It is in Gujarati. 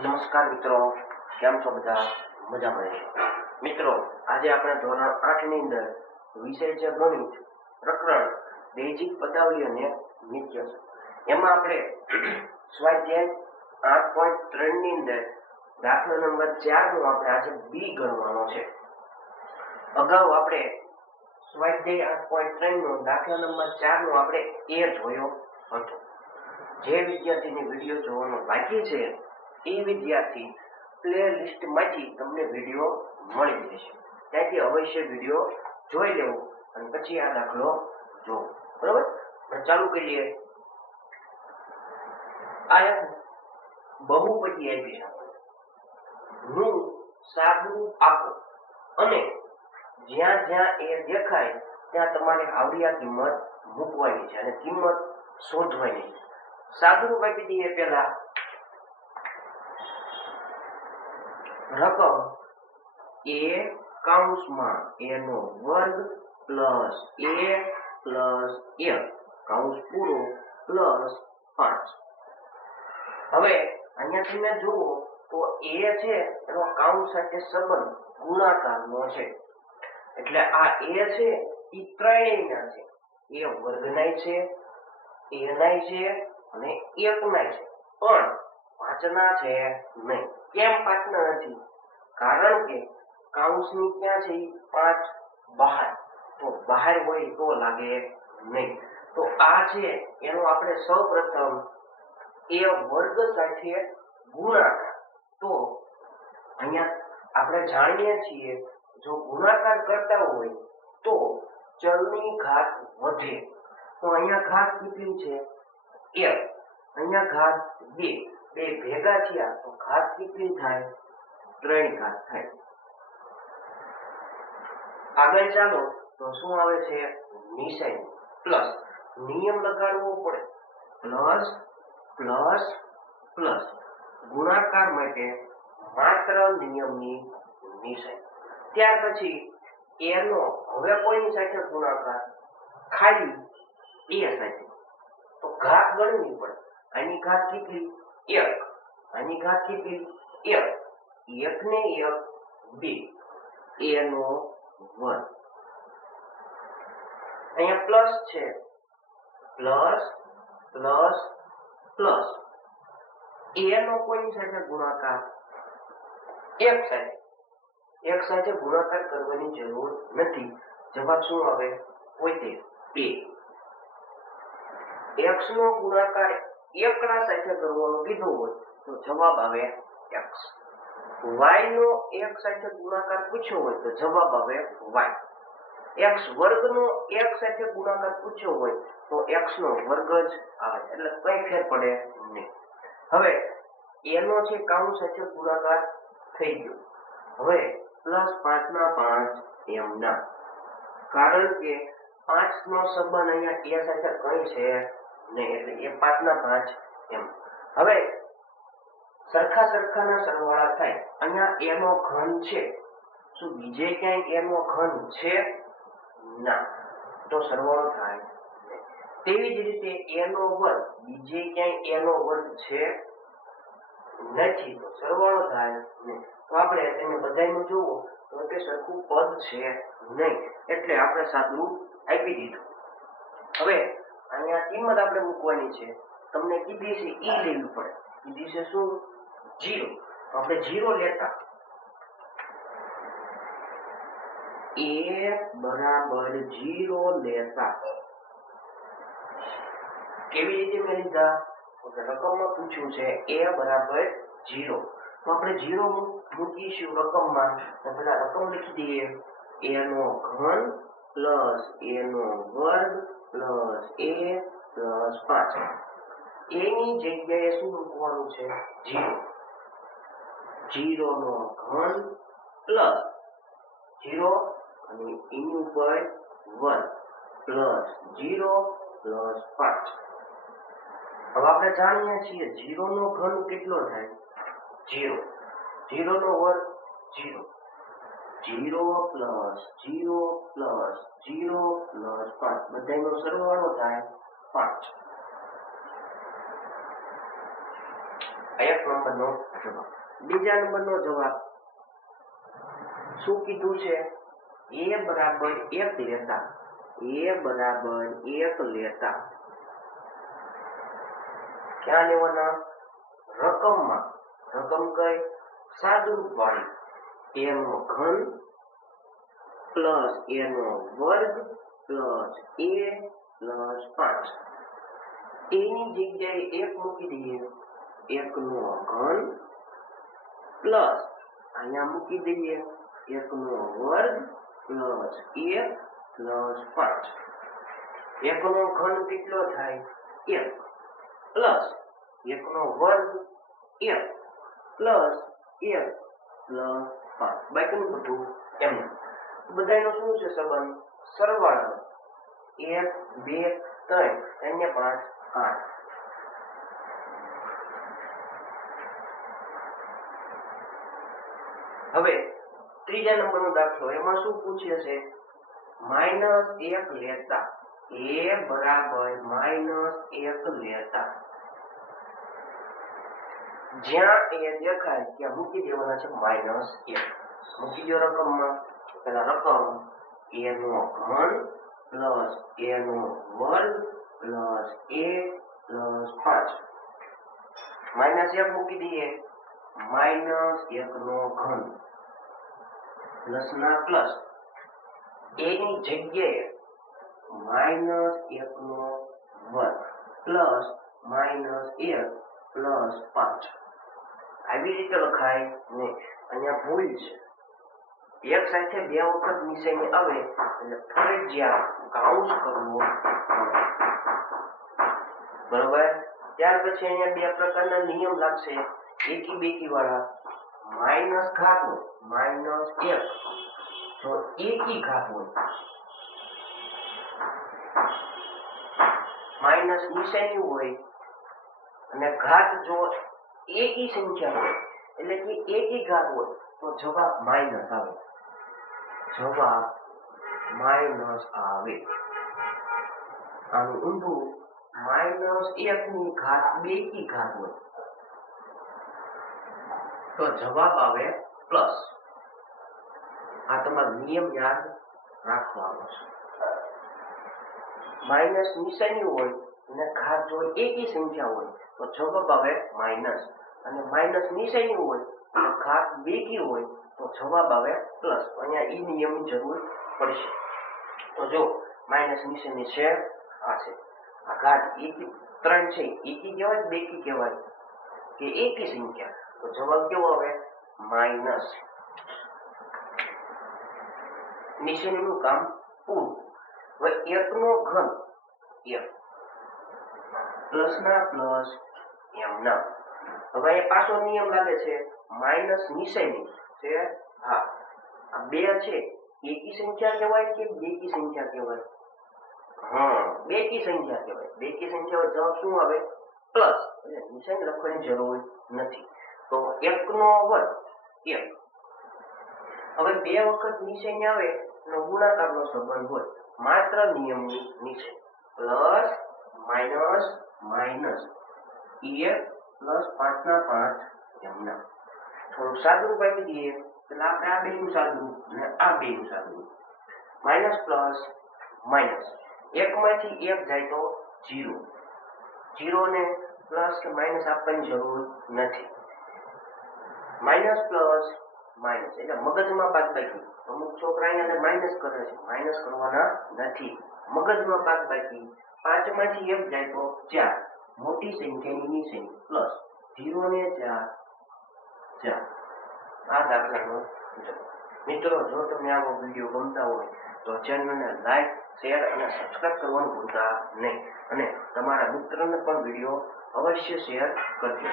નમસ્કાર મિત્રો, કેમ છો બધા? મજામાં રહેશો મિત્રો. આજે આપણે ધોરણ 8 ની અંદર વિષય છે ગણિત, પ્રકરણ બેઝિક પદાવલી અને નિત્યસમ. એમાં આપણે સ્વાધ્યાય 8.3 ની અંદર દાખલા નંબર 4 નો આપણે આજે બી ગણવાનો છે. અગાઉ આપણે સ્વાધ્યાય 8.3 નો દાખલા નંબર 4 નો આપણે એ જોયો હતો. જે વિદ્યાર્થીને વિડીયો જોવાનો બાકી છે એ વિદ્યાર્થી પ્લેલિસ્ટ માંથી તમને વિડીયો મળી જશે. ત્યાંથી અવશ્ય વિડીયો જોઈ લેવો અને પછી આ દાખલો જોવો. બરાબર, ચાલુ કરીએ. આ એક બહુપદી આપી છે. હું સાદું આપો અને જ્યાં જ્યાં એ દેખાય ત્યાં તમારે આવડિયા કિંમત મૂકવાની છે અને કિંમત શોધવાની છે. સાદુરૂપ આપી દઈએ. પેલા રકમ એ કૌંસમાં a નો વર્ગ પ્લસ a પ્લસ 1 કૌંસ પૂરો પ્લસ 5. હવે અહીંયા તમે જુઓ તો a છે એનો કૌંસ સાથે સંબંધ ગુણાકારનો છે. એટલે આ a છે એ ત્રણેયના છે. a વર્ગનાય છે, a નાય છે અને 1 નાય છે. પણ 5 ના છે નહીં. કેમ 5 ના નથી? કારણ કે કૌંસની ક્યાં છે? 5 બહાર. તો બહાર હોય તો લાગે નહીં. તો આ છે એનો આપણે સૌપ્રથમ a વર્ગ સાથે ગુણાકાર. તો અહીંયા આપણે જાણીએ છીએ જો ગુણાકાર કરતા હોય તો ચલની ઘાત વધે. તો અહીંયા ઘાત કેટલી છે? 1. અહીંયા ઘાત 2. બે ભેગા થયા તો ઘાત કેટલી થાય? 3 ઘાત થાય. આગળ ચાલો તો શું આવે છે? નિશાની પ્લસ. નિયમ લગાડવો પડે. Plus plus plus. ગુણાકાર માટે માત્ર નિયમની નિશાની. ત્યાર પછી a નો હવે કોઈની સાથે ગુણાકાર? ખાલી a સાથે. તો ઘાત ગણવી પડે. આની ઘાત કેટલી? 1. આની ઘાત કેટલી? 1. 1 ને 1 2. a નો વર્ગ. અહીંયા પ્લસ છે. Plus plus plus. a નો કોઈની સાથે ગુણાકાર? 1 સાથે. 1 સાથે ગુણાકાર કરવાની જરૂર નથી. જવાબ શું આવે? પોતે 2. x નો ગુણાકાર એકડા સાથે કરવાનો કીધો હોય તો જવાબ આવે x. y નો 1 સાથે ગુણાકાર પૂછ્યો હોય તો જવાબ આવે y. x વર્ગ નો 1 સાથે ગુણાકાર પૂછ્યો હોય તો x નો વર્ગ જ આવે. એટલે કઈ ફેર પડે નહીં. હવે a નો છે કૌંસ સાથે ગુણાકાર થઈ ગયો. હવે +5 ના 5 એમ ના. કારણ કે 5 નો સંબંધ અહીંયા a સાથે કઈ છે નહીં. એટલે એ 5 ના 5 એમ. હવે સરખા સરખાના સરવાળા થાય. અહીંયા a નો ઘન છે. શું બીજે ક્યાંય a નો ઘન છે? ના. તો સરવાળો થાય. તેવી જ રીતે a નો વર્ગ. બીજે ક્યાંય a નો વર્ગ છે નથી. તો સરવાળો થાય નહીં. તો આપણે તમે બધાયનું જુઓ તો કે સરખું પદ છે નહીં. એટલે આપણે સાદું આપી દીધું. હવે અહીંયા કિંમત આપણે મૂકવાની છે. તમને કીધી છે ઈ લેવી પડે. કીધી છે શું? 0. તો આપણે 0 લેતા a બરાબર 0 લેતા કેવી રીતે મેં લીધા? રકમમાં પૂછ્યું છે a બરાબર 0. તો આપણે 0 મૂકીશું રકમમાં. તો પેલા રકમ લખી દઈએ. a નો ઘન પ્લસ a નો વર્ગ પ્લસ a પ્લસ 5. a ની જગ્યાએ શું મૂકવાનું છે? 0. 0 નો ઘન પ્લસ 0 અને એની ઉપર વર્ગ પ્લસ 0 પ્લસ 5. હવે આપણે જાણીએ છીએ 0 નો ઘન કેટલો થાય? 0. 0 નો વર્ગ 0. 0 પ્લસ 0 પ્લસ 0 પ્લસ 5. બધાનો સરવાળો થાય 5. આ 1 નંબરનો જવાબ. બીજા નંબરનો જવાબ શું કીધું છે? a બરાબર 1 લેતા, a બરાબર 1 લેતા ક્યાં લેવાના? રકમમાં. રકમ કઈ? સાદુરૂપ વાળી. a નો ઘન પ્લસ a નો વર્ગ પ્લસ a પ્લસ 5. એની જગ્યાએ 1 મૂકી દઈએ. 1 નો ઘન પ્લસ અહીંયા મૂકી દઈએ 1 નો વર્ગ પ્લસ a પ્લસ 5. 1 નો ઘન કેટલો થાય? 1 પ્લસ 1 નો વર્ગ 1 પ્લસ 1 પ્લસ 5. બાકીનું બધું એમ. બધાનો શું છે સંબંધ? સરવાળો. 1 2 3 અને 5 8. હવે ત્રીજા નંબરનો દાખલો, એમાં શું પૂછે છે? -1 લેતા, a બરાબર -1 લેતા જ્યાં a દેખાય ત્યાં મૂકી દેવાના છે -1. મૂકી દો રકમમાં. પેલા રકમ a નો ઘન પ્લસ a નો વર્ગ પ્લસ a પ્લસ 5. -1 મૂકી દઈએ. -1 નો ઘન પ્લસ ના પ્લસ a ની જગ્યાએ -1 નો વર્ગ પ્લસ -1 પ્લસ 5. આવી રીતે લખાય નહીં. અહીંયા ભૂલ છે. એક સાથે બે વખત નિશાની આવે એટલે ફરજિયાત કાઉન્સ કરવો પડે. બરોબર. ત્યાર પછી અહીંયા બે પ્રકારના નિયમ લાગશે. એકી બેકી વાળા. માઇનસ ઘાત હોય -1, જો એકી ઘાત હોય માઇનસ નિશાની હોય અને ઘાત જો એકી સંખ્યા હોય એટલે કે એકી ઘાત હોય તો જવાબ માઇનસ આવે. જવાબ માઇનસ આવે. આનું ઊંધું -1 ની ઘાત બેકી ઘાત હોય તો જવાબ આવે પ્લસ. આ તમારો નિયમ યાદ રાખવાનો છે. માઇનસ નિશાની હોય અને ઘાત જો એકી સંખ્યા હોય તો જવાબ આવે માઇનસ, અને માઇનસ નિશાની હોય અને ઘાત બેકી હોય તો જવાબ આવે પ્લસ. અહીંયા ઈ નિયમની જરૂર પડશે. તો જો માઇનસ નિશાની છે, આ છે. આ ઘાત એકી 3 છે, એકી કહેવાય બેકી કહેવાય કે એકી સંખ્યા, તો જવાબ કેવો આવે? માઇનસ. નિશાનીનું કામ પૂરું. હવે 1 નો ઘન 1 પ્લસ ના પ્લસ એમ ના. હવે અહીંયા પાછો નિયમ લાગે છે. માઇનસ નિશાની છે, હા. આ 2 છે, એકી સંખ્યા કહેવાય કે બેકી સંખ્યા કહેવાય? હા, બેકી સંખ્યા કહેવાય. બેકી સંખ્યા જવાબ શું આવે? પ્લસ. એટલે નિશાની લખવાની જરૂર નથી. તો 1 નો વર્ગ 1. હવે 2 વખત નિશાની આવે એનો ગુણાકારનો સંબંધ હોય. માત્ર નિયમની નીચે પ્લસ માઇનસ માઇનસ 1 પ્લસ 5 ના 5 એમના. થોડું સાદુરૂપ આપી દઈએ એટલે આપણે આ બેનું સાદુરૂપ અને આ બેનું સાદુરૂપ. માઇનસ પ્લસ માઇનસ, 1 માંથી 1 જાય તો 0. 0 ને પ્લસ કે માઇનસ આપવાની જરૂર નથી. માઇનસ પ્લસ માઇનસ એટલે મગજમાં બાદબાકી. અમુક છોકરા અહીંયા માઇનસ કરે છે, માઇનસ કરવાના નથી. મગજમાં બાદબાકી. 5 માંથી 1 જાય તો 4. મોટી સંખ્યાની નિશાની પ્લસ 0 ને 4 4. આ દાખલાનો જવાબ. મિત્રો, જો તમને આવો વિડીયો ગમતા હોય તો ચેનલને લાઈક, શેર અને સબસ્ક્રાઇબ કરવાનું ભૂલતા નહીં, અને તમારા મિત્રોને પણ વિડીયો અવશ્ય શેર કરજો.